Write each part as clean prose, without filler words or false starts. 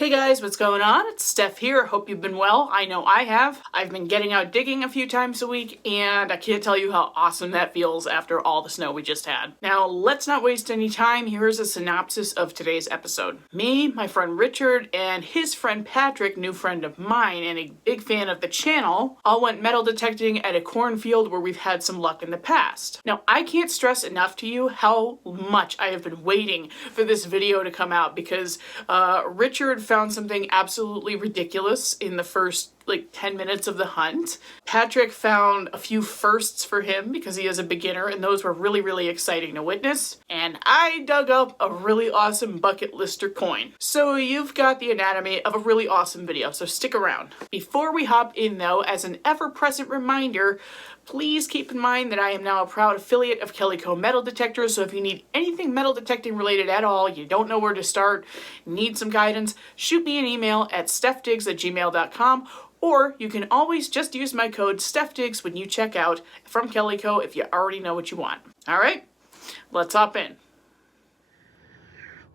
Hey guys, what's going on? It's Stef here. Hope you've been well. I know I have. I've been getting out digging a few times a week, and I can't tell you how awesome that feels after all the snow we just had. Now, let's not waste any time. Here's a synopsis of today's episode. Me, my friend Richard, and his friend Patrick, new friend of mine and a big fan of the channel, all went metal detecting at a cornfield where we've had some luck in the past. Now, I can't stress enough to you how much I have been waiting for this video to come out because Richard found something absolutely ridiculous in the first 10 minutes of the hunt. Patrick found a few firsts for him because he is a beginner, and those were really, really exciting to witness. And I dug up a really awesome bucket lister coin. So you've got the anatomy of a really awesome video, so stick around. Before we hop in though, as an ever-present reminder, please keep in mind that I am now a proud affiliate of KELLYCO metal detectors, so if you need anything metal detecting related at all, you don't know where to start, need some guidance, shoot me an email at stefdigs@gmail.com, or you can always just use my code STEFDIGS when you check out from KELLYCO if you already know what you want. Alright, let's hop in.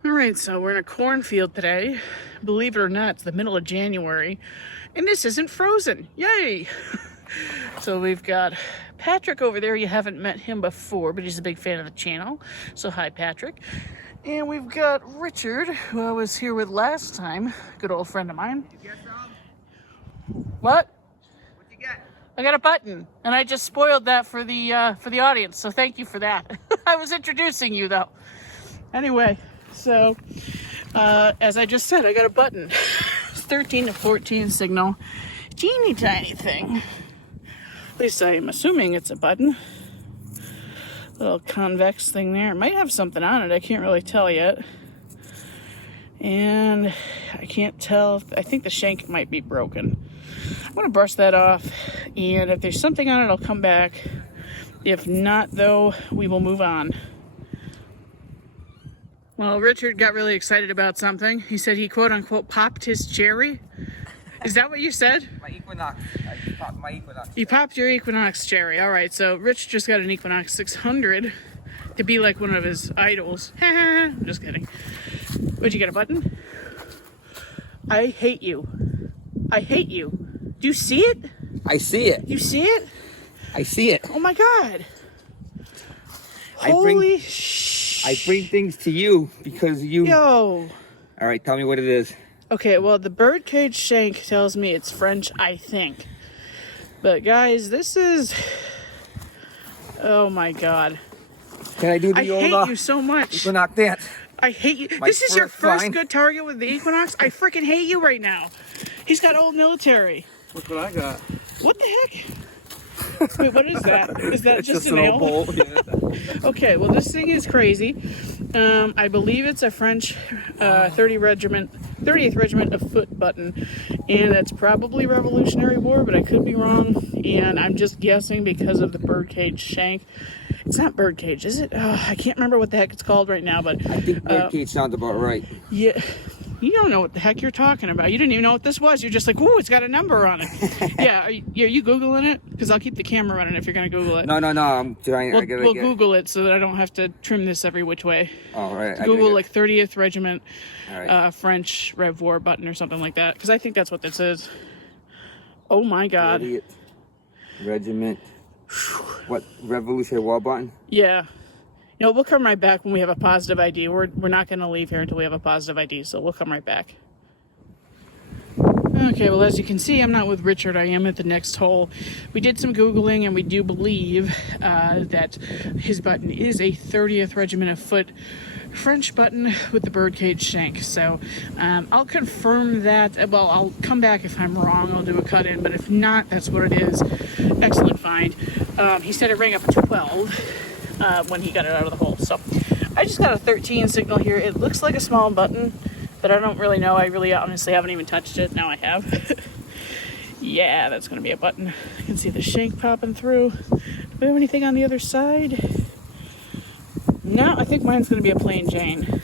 Alright, so we're in a cornfield today. Believe it or not, it's the middle of January, and this isn't frozen. Yay! So we've got Patrick over there. You haven't met him before, but he's a big fan of the channel. So hi, Patrick. And we've got Richard, who I was here with last time. Good old friend of mine. Did you get some? What? What'd you get? I got a button, and I just spoiled that for the audience. So thank you for that. I was introducing you though. Anyway, so as I just said, I got a button. It's 13 to 14 signal. Teeny tiny thing. At least I'm assuming it's a button. Little convex thing there. It might have something on it. I can't really tell yet. And I can't tell. I think the shank might be broken. I'm going to brush that off. And if there's something on it, I'll come back. If not, though, we will move on. Well, Richard got really excited about something. He said he quote-unquote popped his cherry. Is that what you said? My Equinox. I popped my Equinox. You popped your Equinox cherry. All right, so Rich just got an Equinox 600 to be like one of his idols. I'm just kidding. Would you get a button? I hate you. I hate you. Do you see it? I see it. You see it? I see it. Oh my God. I Holy bring things to you because you... Yo. All right, tell me what it is. Okay, well, the birdcage shank tells me it's French, I think. But guys, this is... Oh my God. Can I do the I old hate you so much. Equinox dance? I hate you. My This is your first line. good target with the Equinox? I freaking hate you right now. He's got old military. Look what I got. What the heck? Wait, what is that? Is that It's just a an nail? old bolt. Okay, well this thing is crazy. I believe it's a French 30th Regiment of Foot button, and it's probably Revolutionary War, but I could be wrong, and I'm just guessing because of the birdcage shank. It's not birdcage, is it? I can't remember what the heck it's called right now, but... I think birdcage sounds about right. Yeah, you don't know what the heck you're talking about. You didn't even know what this was. You're just like, ooh, it's got a number on it. Yeah, are you Googling it? Because I'll keep the camera running if you're going to Google it. No, I'm trying. We'll Google it so that I don't have to trim this every which way. All right. Google like 30th Regiment right. French Rev War button or something like that. Because I think that's what this is. Oh my God. 30th Regiment. What, Revolutionary War button? Yeah. You know, we'll come right back when we have a positive ID. We're not going to leave here until we have a positive ID, so we'll come right back. Okay, well, as you can see, I'm not with Richard. I am at the next hole. We did some Googling, and we do believe that his button is a 30th Regiment of Foot French button with the birdcage shank. So I'll confirm that. Well, I'll come back if I'm wrong. I'll do a cut-in, but if not, that's what it is. Excellent find. He said it rang up at 12. When he got it out of the hole. So I just got a 13 signal here. It looks like a small button, but I don't really know. I really honestly haven't even touched it. Now I have. Yeah, that's going to be a button. I can see the shank popping through. Do we have anything on the other side? No, I think mine's going to be a plain Jane.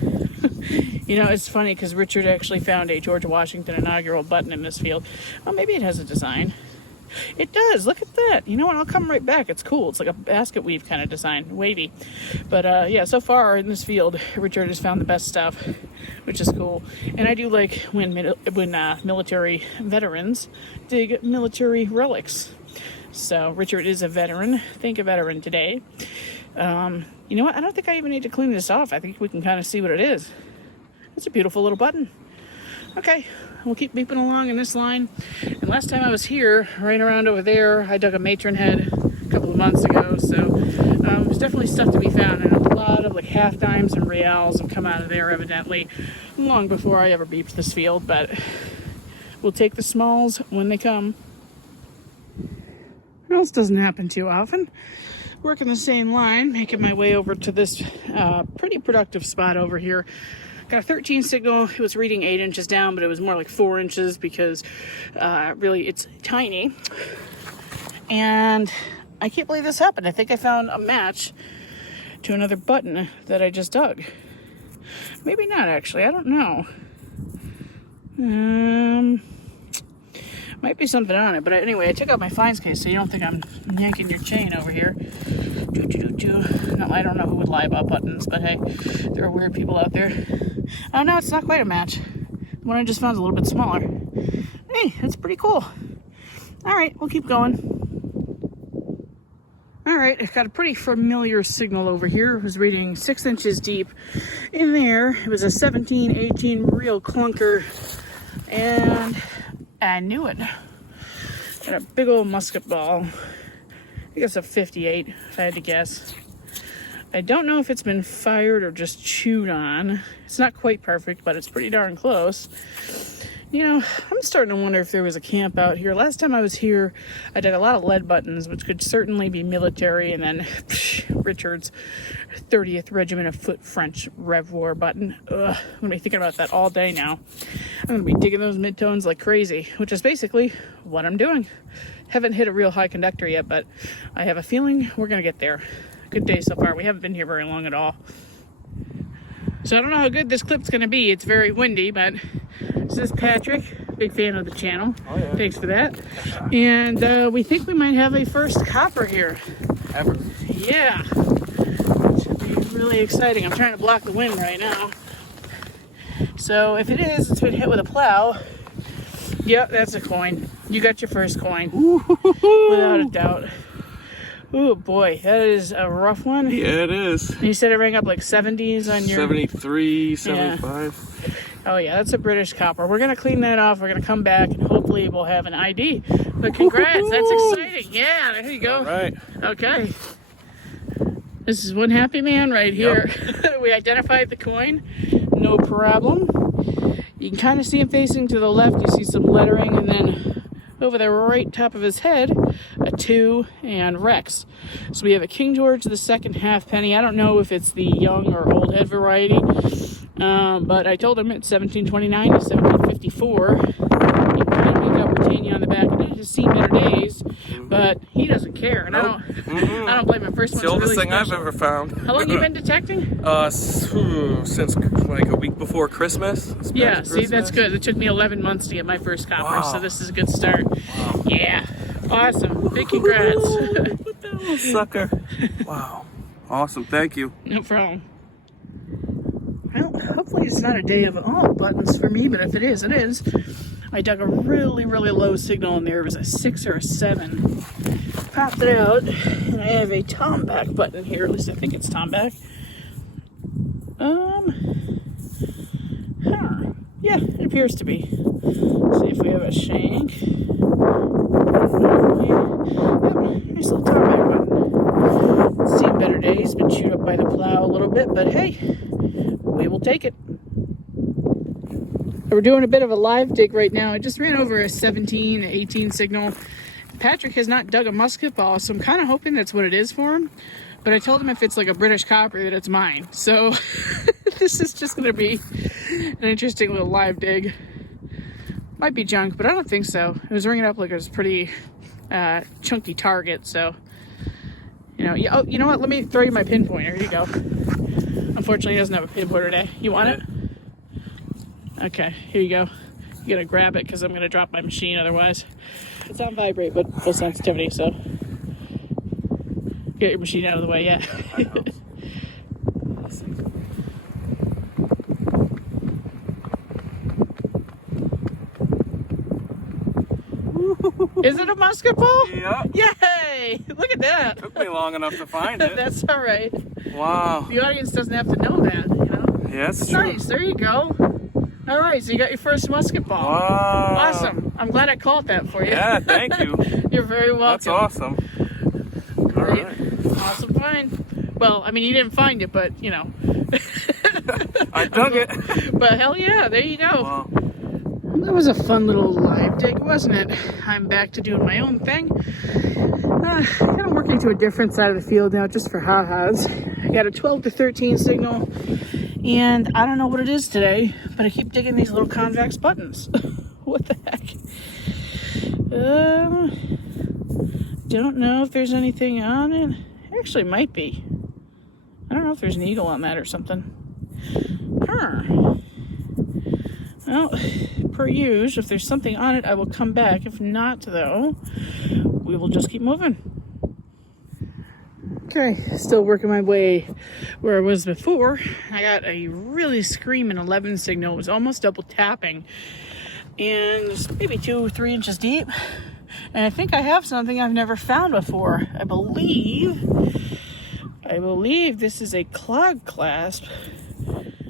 You know, it's funny because Richard actually found a George Washington inaugural button in this field. Well, maybe it has a design. It does. Look at that. You know what? I'll come right back. It's cool. It's like a basket weave kind of design. Wavy. But yeah, so far in this field, Richard has found the best stuff, which is cool. And I do like when military veterans dig military relics. So Richard is a veteran. Thank a veteran today. You know what? I don't think I even need to clean this off. I think we can kind of see what it is. It's a beautiful little button. Okay, we'll keep beeping along in this line. And last time I was here, right around over there, I dug a matron head a couple of months ago. So there's definitely stuff to be found. And a lot of like half dimes and reals have come out of there evidently long before I ever beeped this field. But we'll take the smalls when they come. Else doesn't happen too often. Working the same line, making my way over to this pretty productive spot over here. Got a 13 signal. It was reading 8 inches down, but it was more like 4 inches because really it's tiny. And I can't believe this happened. I think I found a match to another button that I just dug. Maybe not, actually. I don't know. Might be something on it, but anyway, I took out my fines case so you don't think I'm yanking your chain over here. No, I don't know who would lie about buttons, but hey, there are weird people out there. Oh no, it's not quite a match. The one I just found is a little bit smaller. Hey, that's pretty cool. All right, we'll keep going. All right, I've got a pretty familiar signal over here. It was reading 6 inches deep in there. It was a 17-18 real clunker, and I knew it. Got a big old musket ball. I guess a 58, if I had to guess. I don't know if it's been fired or just chewed on. It's not quite perfect, but it's pretty darn close. You know, I'm starting to wonder if there was a camp out here. Last time I was here, I did a lot of lead buttons, which could certainly be military, and then Richard's 30th Regiment of Foot French Rev War button. Ugh, I'm going to be thinking about that all day now. I'm going to be digging those midtones like crazy, which is basically what I'm doing. Haven't hit a real high conductor yet, but I have a feeling we're going to get there. Good day so far. We haven't been here very long at all. So I don't know how good this clip's going to be. It's very windy, but this is Patrick, big fan of the channel. Oh, yeah. Thanks for that. And we think we might have a first copper here. Ever. Yeah. It should be really exciting. I'm trying to block the wind right now. So if it is, it's been hit with a plow. Yep, that's a coin. You got your first coin. Without a doubt. Oh boy, that is a rough one. Yeah, it is. And you said it rang up like 70s on your... 73, 75. Yeah. Oh yeah, that's a British copper. We're going to clean that off. We're going to come back and hopefully we'll have an ID. But congrats, that's exciting. Yeah, there you go. All right. Okay. This is one happy man right here. Yep. We identified the coin. No problem. You can kind of see him facing to the left. You see some lettering, and then over the right top of his head, a 2 and Rex. So we have a King George II halfpenny. I don't know if it's the young or old head variety, but I told him it's 1729 to 1754. You can kind of make out Britannia on the back. And it has seen better days, but he doesn't care. And Nope. I don't blame him. First one's It's the oldest really thing I've special. ever found. How long have you been detecting? Since like a week before Christmas. It's Yeah, back to see, that's Christmas. good. It took me 11 months to get my first copper, Wow. so this is a good start. Wow. Yeah, awesome. Big congrats. What the hell, sucker? Wow. Awesome, thank you. No problem. Well, hopefully it's not a day of all buttons for me, but if it is, it is. I dug a really, really low signal in there. It was a 6 or a 7. Popped it out, and I have a Tomback button here. At least I think it's Tomback. Yeah, it appears to be. See if we have a shank. Yep, nice little Tomback button. It's seen better days. Been chewed up by the plow a little bit, but hey, we will take it. We're doing a bit of a live dig right now. I just ran over a 17, 18 signal. Patrick has not dug a musket ball, so I'm kind of hoping that's what it is for him. But I told him if it's like a British copper that it's mine. So this is just going to be an interesting little live dig. Might be junk, but I don't think so. It was ringing up like it was a pretty chunky target. So, you know, oh, you know what? Let me throw you my pinpointer. Here you go. Unfortunately, he doesn't have a pinpointer today. You want it? Okay, here you go. You gotta grab it because I'm gonna drop my machine otherwise. It's on vibrate, but full sensitivity, so. Get your machine out of the way, yeah. Is it a musket ball? Yep. Yay! Look at that. Took me long enough to find it. That's all right. Wow. The audience doesn't have to know that, you know? Yeah, that's It's true. nice. There you go. All right, so you got your first musket ball. Wow. Awesome. I'm glad I caught that for you. Yeah, thank you. You're very welcome. That's awesome. All Great. right. Awesome find. Well, I mean, you didn't find it, but, you know. I dug it. But hell yeah, there you go. Wow. That was a fun little live dig, wasn't it? I'm back to doing my own thing. I'm working to a different side of the field now, just for ha-has. I got a 12 to 13 signal, and I don't know what it is today, but I keep digging these little convex buttons. What the heck? Don't know if there's anything on it. Actually, might be. I don't know if there's an eagle on that or something. Huh. Well, per usual, if there's something on it, I will come back. If not, though, we will just keep moving. Okay, still working my way where I was before. I got a really screaming 11 signal. It was almost double tapping. And it's maybe 2 or 3 inches deep. And I think I have something I've never found before. I believe this is a clog clasp.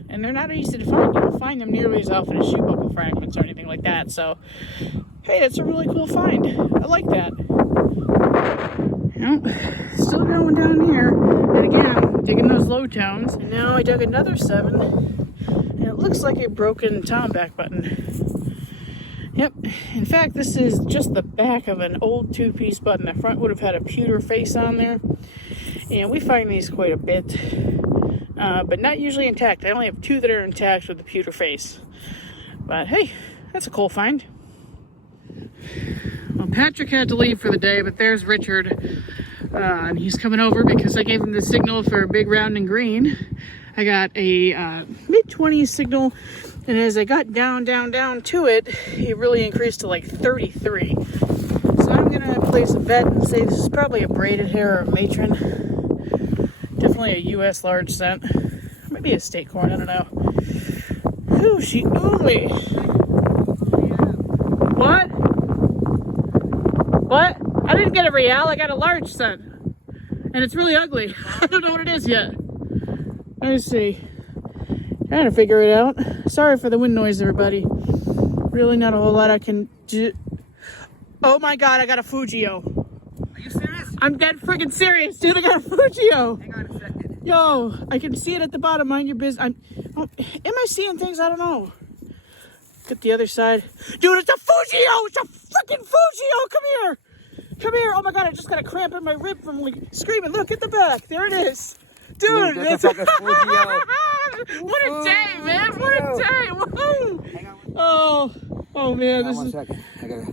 And they're not easy to find. You don't find them nearly as often as shoe buckle fragments or anything like that. So, hey, that's a really cool find. I like that. Well, still going down here. And again, digging those low tones. And now I dug another 7. And it looks like a broken tom back button. Yep. In fact, this is just the back of an old 2-piece button. The front would have had a pewter face on there. And we find these quite a bit. But not usually intact. I only have 2 that are intact with the pewter face. But hey, that's a cool find. Well, Patrick had to leave for the day, but there's Richard. And he's coming over because I gave him the signal for a big round and green. I got a mid-20s signal, and as I got down to it, it really increased to like 33. So I'm gonna place a bet and say this is probably a braided hair or a matron. Definitely a U.S. large scent. Maybe a state corn, I don't know. Ooh, she ugly. What? What? I didn't get a real, I got a large scent. And it's really ugly. I don't know what it is yet. Let me see. Trying to figure it out. Sorry for the wind noise, everybody. Really not a whole lot I can do. Oh my god, I got a Fujio. Are you serious? I'm dead freaking serious, dude. I got a Fujio. Hang on a second. Yo, I can see it at the bottom. Mind your business. Am I seeing things? I don't know. Get the other side. Dude, it's a Fujio. It's a freaking Fujio. Come here. Come here. Oh my god, I just got a cramp in my rib from like screaming. Look at the back. There it is. Dude, that's a fucking Fujio. What a day, man. What a day. Woohoo. Hang on. Oh man, Hang on this one is second. I gotta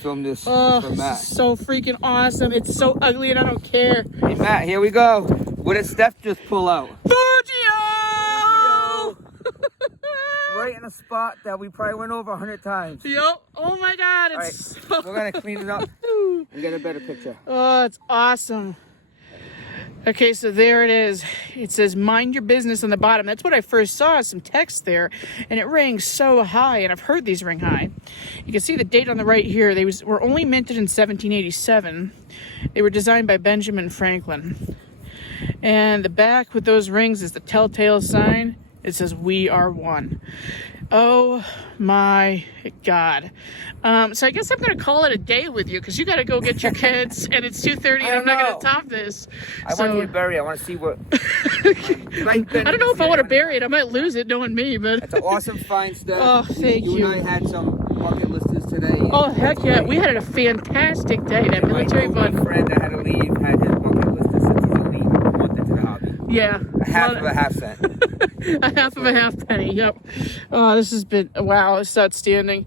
film this for Matt. so freaking awesome. It's so ugly and I don't care. Hey Matt, here we go. What did Stef just pull out? Fujio! Right in a spot that we probably went over 100 times. Yup. Oh my god, All right, it's so... we're gonna clean it up and get a better picture. Oh, it's awesome. Okay, so there it is. It says mind your business on the bottom. That's what I first saw, some text there, and it rang so high, and I've heard these ring high. You can see the date on the right here. They were only minted in 1787. They were designed by Benjamin Franklin. And the back with those rings is the telltale sign. It says we are one. Oh my god. So I guess I'm gonna call it a day with you because you gotta go get your kids and it's 2:30 and I'm not gonna top this. I want you to bury it. I want to see what. I don't know if I want to bury it. I might lose it knowing me, but It's an awesome find, Stef. Oh, thank you. You and I had some bucket listers today. oh heck yeah, we had a fantastic day. That military My bud. friend that had to leave had his bucket lister since he's only a month into the hobby. Yeah. A half of a half cent. A half of a half penny. Yep. Oh, this has been wow. It's outstanding.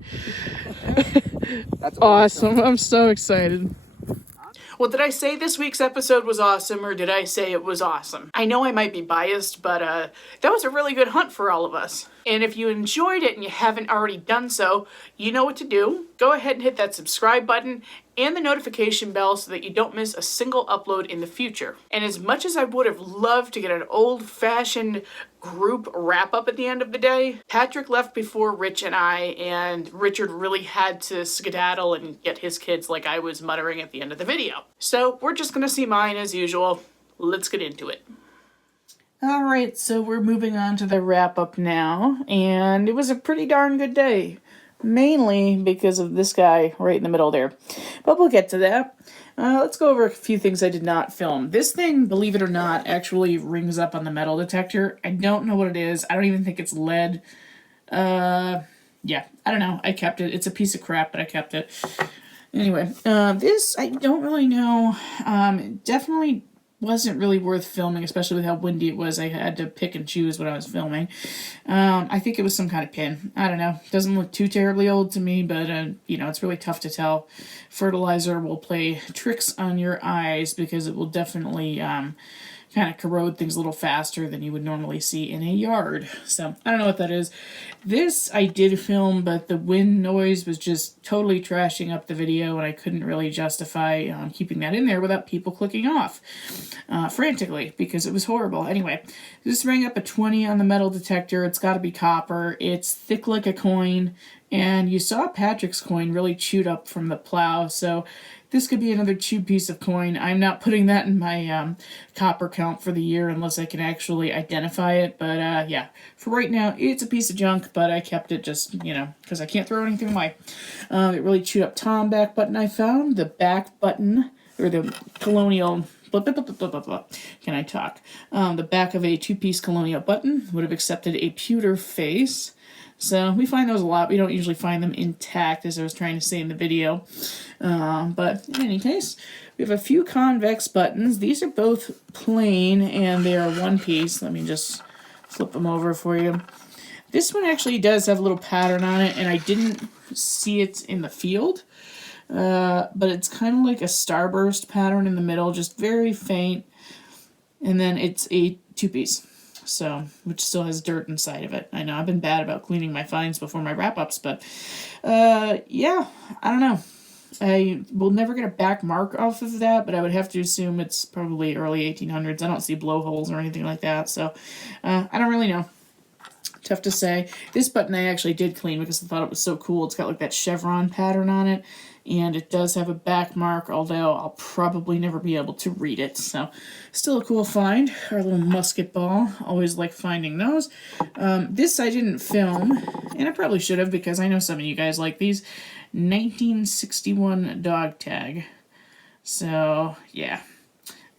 That's Awesome. I'm so excited. Well, did I say this week's episode was awesome, or did I say it was awesome? I know I might be biased, but that was a really good hunt for all of us. And if you enjoyed it and you haven't already done so, you know what to do. Go ahead and hit that subscribe button and the notification bell so that you don't miss a single upload in the future. And as much as I would have loved to get an old-fashioned group wrap-up at the end of the day, Patrick left before Rich and I, and Richard really had to skedaddle and get his kids like I was muttering at the end of the video. So we're just gonna see mine as usual. Let's get into it. Alright, so we're moving on to the wrap-up now, and it was a pretty darn good day. Mainly because of this guy right in the middle there. But we'll get to that. Let's go over a few things I did not film. This thing, believe it or not, actually rings up on the metal detector. I don't know what it is. I don't even think it's lead. Yeah, I don't know. I kept it. It's a piece of crap, but I kept it. Anyway, this, I don't really know. Definitely wasn't really worth filming, especially with how windy it was. I had to pick and choose what I was filming. I think it was some kind of pin. I don't know. Doesn't look too terribly old to me, but, you know, it's really tough to tell. Fertilizer will play tricks on your eyes because it will definitely kind of corrode things a little faster than you would normally see in a yard. So, I don't know what that is. This I did film, but the wind noise was just totally trashing up the video, and I couldn't really justify keeping that in there without people clicking off frantically, because it was horrible. Anyway, this rang up a 20 on the metal detector. It's got to be copper. It's thick like a coin, and you saw Patrick's coin really chewed up from the plow, so this could be another chewed piece of coin. I'm not putting that in my copper count for the year unless I can actually identify it. But yeah, for right now, it's a piece of junk, but I kept it just, you know, because I can't throw anything away. It really chewed up Tom back button I found. The back button, or the Colonial, blah, blah, blah, blah, blah, blah. Can I talk? The back of a two-piece Colonial button would have accepted a pewter face. So we find those a lot. We don't usually find them intact, as I was trying to say in the video. But in any case, we have a few convex buttons. These are both plain, and they are one piece. Let me just flip them over for you. This one actually does have a little pattern on it, and I didn't see it in the field. But it's kind of like a starburst pattern in the middle, just very faint. And then it's a two-piece. So, which still has dirt inside of it. I know I've been bad about cleaning my finds before my wrap-ups, but, yeah, I don't know. I will never get a back mark off of that, but I would have to assume it's probably early 1800s. I don't see blowholes or anything like that, so, I don't really know. Tough to say. This button I actually did clean because I thought it was so cool. It's got like that chevron pattern on it, and it does have a back mark, although I'll probably never be able to read it. So, still a cool find. Our little musket ball. Always like finding those. This I didn't film, and I probably should have because I know some of you guys like these. 1961 dog tag. So, yeah.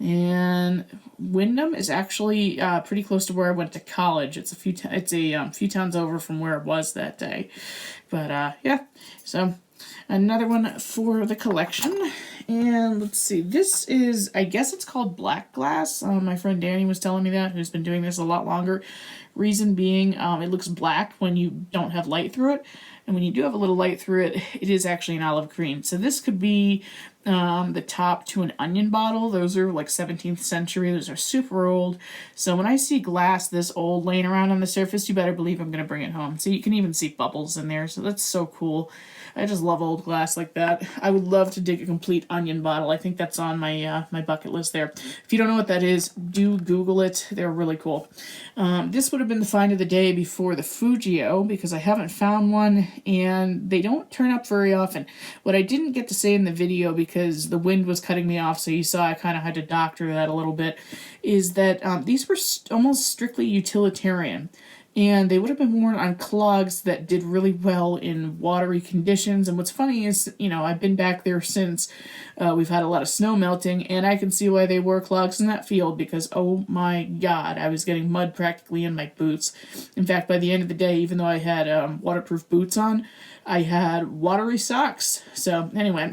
And Wyndham is actually pretty close to where I went to college. It's a few towns over from where it was that day. But yeah, so another one for the collection. And let's see, this is, I guess it's called black glass. My friend Danny was telling me that, who's been doing this a lot longer. Reason being, it looks black when you don't have light through it. And when you do have a little light through it, it is actually an olive green. So this could be the top to an onion bottle. Those are like 17th century. Those are super old. So when I see glass this old laying around on the surface, you better believe I'm going to bring it home. So you can even see bubbles in there. So that's so cool. I just love old glass like that. I would love to dig a complete onion bottle. I think that's on my my bucket list there. If you don't know what that is, do Google it. They're really cool. This would have been the find of the day before the Fujio, because I haven't found one, and they don't turn up very often. What I didn't get to say in the video, because the wind was cutting me off, so you saw I kind of had to doctor that a little bit, is that these were almost strictly utilitarian. And they would have been worn on clogs that did really well in watery conditions. And what's funny is, you know, I've been back there since we've had a lot of snow melting, and I can see why they wore clogs in that field, because, oh my God, I was getting mud practically in my boots. In fact, by the end of the day, even though I had waterproof boots on, I had watery socks. So, anyway,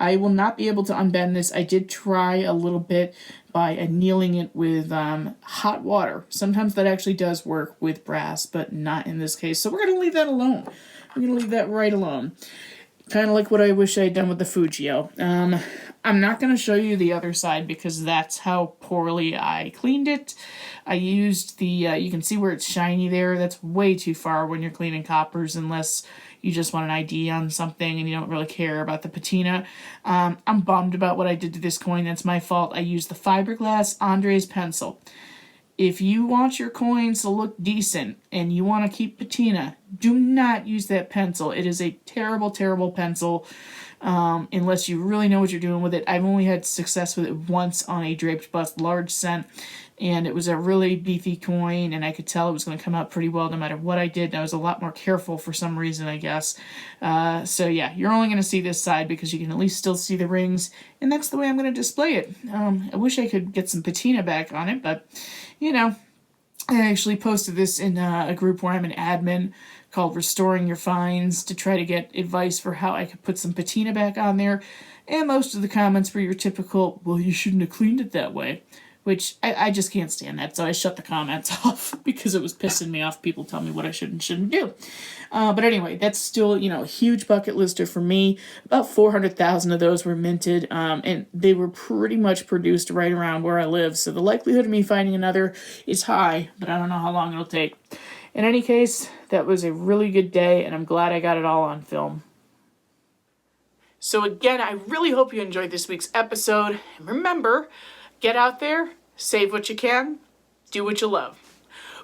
I will not be able to unbend this. I did try a little bit by annealing it with hot water. Sometimes that actually does work with brass, but not in this case. So we're going to leave that alone. We're going to leave that right alone. Kind of like what I wish I had done with the Fujio. I'm not going to show you the other side because that's how poorly I cleaned it. I used the, you can see where it's shiny there. That's way too far when you're cleaning coppers unless you just want an ID on something and you don't really care about the patina. I'm bummed about what I did to this coin. That's my fault. I used the fiberglass Andres pencil. If you want your coins to look decent and you want to keep patina, do not use that pencil. It is a terrible, terrible pencil unless you really know what you're doing with it. I've only had success with it once on a draped bust large cent, and it was a really beefy coin, and I could tell it was going to come out pretty well no matter what I did. And I was a lot more careful for some reason, I guess. So yeah, you're only going to see this side because you can at least still see the rings, and that's the way I'm going to display it. I wish I could get some patina back on it, but you know, I actually posted this in a group where I'm an admin called Restoring Your Finds to try to get advice for how I could put some patina back on there. And most of the comments were your typical, well, you shouldn't have cleaned it that way. Which I just can't stand that, so I shut the comments off because it was pissing me off. People tell me what I should and shouldn't do. But anyway, that's still, you know, a huge bucket lister for me. About 400,000 of those were minted, and they were pretty much produced right around where I live. So the likelihood of me finding another is high, but I don't know how long it'll take. In any case, that was a really good day, and I'm glad I got it all on film. So again, I really hope you enjoyed this week's episode. And remember, get out there, save what you can, do what you love.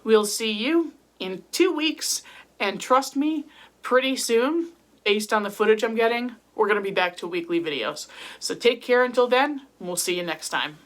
We'll see you in 2 weeks, and trust me, pretty soon, based on the footage I'm getting, we're going to be back to weekly videos. So take care until then, and we'll see you next time.